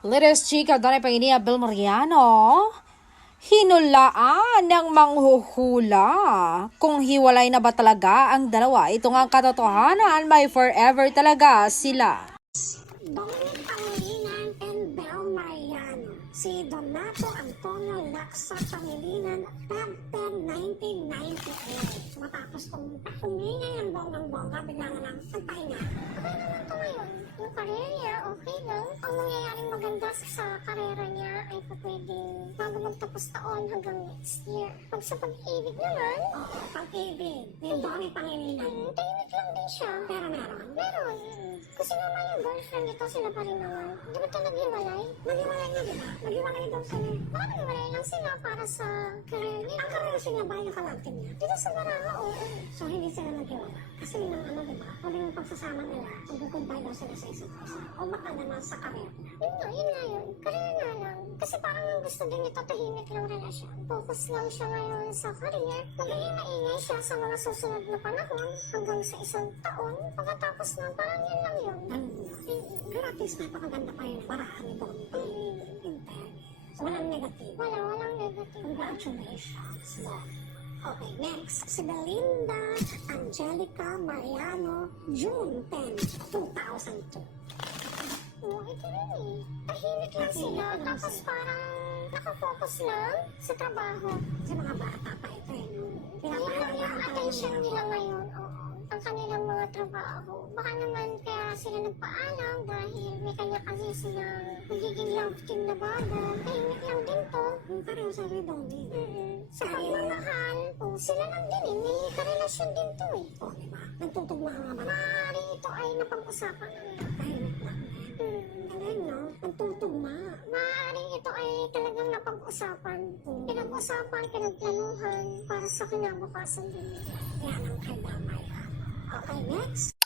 Latest chika doon ay panginia Bill Mariano. Hinulaan ng manghuhula kung hiwalay na ba talaga ang dalawa. Ito nga ang katotohanan, may forever talaga sila. Dominic Pangilinan and Bel Mariano. Si Donato Antonio Laksa Pangilinan, Feb 10, 1998. Matapos kong humingay ang bonggang-bongga, bigla na lang nagpahinga. Okay naman ito ngayon. Yung karera niya, okay lang. Ang mangyayaring maganda sa karera niya ay pwedeng bago magtapos taon hanggang next year. Pag sa pag-ibig naman, pag-ibig. Yung Dominic Pangilinan. Tahimik lang din siya. Pero meron. Meron. Kasi naman yung girlfriend nito, sila pa rin naman. Di ba ito naghiwalay? Naghiwalay na, di ba? Naghiwalay daw sila. Baka naghiwalay lang sila para sa career niya. Ang career niya ba yung nakalagtin niya? Dito sa Baraha, oo. So, hindi sila naghiwalay. Kasi nang ano, di ba? Kung yung pagsasama nila, magkukumpay daw sila sa isa't isa. O baka naman sa career niya. Yun nga yun. Career na lang. Kasi parang gusto din ito, tahimik lang relasyon. Focus lang siya ngayon sa career. Mag-iingay siya sa mga susunod na panahon hanggang sa isang taon. Pagkatapos na, parang yun lang yun. Pero at least napakaganda pa yun. Baraha ni Don. So, walang negative. Walang negative. Congratulations, Don. Okay, next. Si Belinda Angelica Mariano, June 10, 2002. Oh, ito rin eh. Tahimik lang sila. Tapos parang nakafocus lang sa trabaho. Sa mga bata pa ito eh. Pinapahal yung attention nila ngayon. Oo. Ang kanilang mga trabaho. Baka naman kaya sila nagpaalam dahil may kanya kasi silang magiging love team na bago. Tahimik lang din to. Pareho sa Redondi. Sa pagmamahal, sila lang din eh. May karelasyon din to eh. O, diba? Nagtutugma nga ba? Maaari ito ay napag-usapan ng tahimik lang. Galing, no? Nagtutugma. Maaaring ito ay talagang napag-usapan. Pinag-usapan, pinagplanuhan para sa kinabukasan din. Yan ang kaldama yan. Okay, next.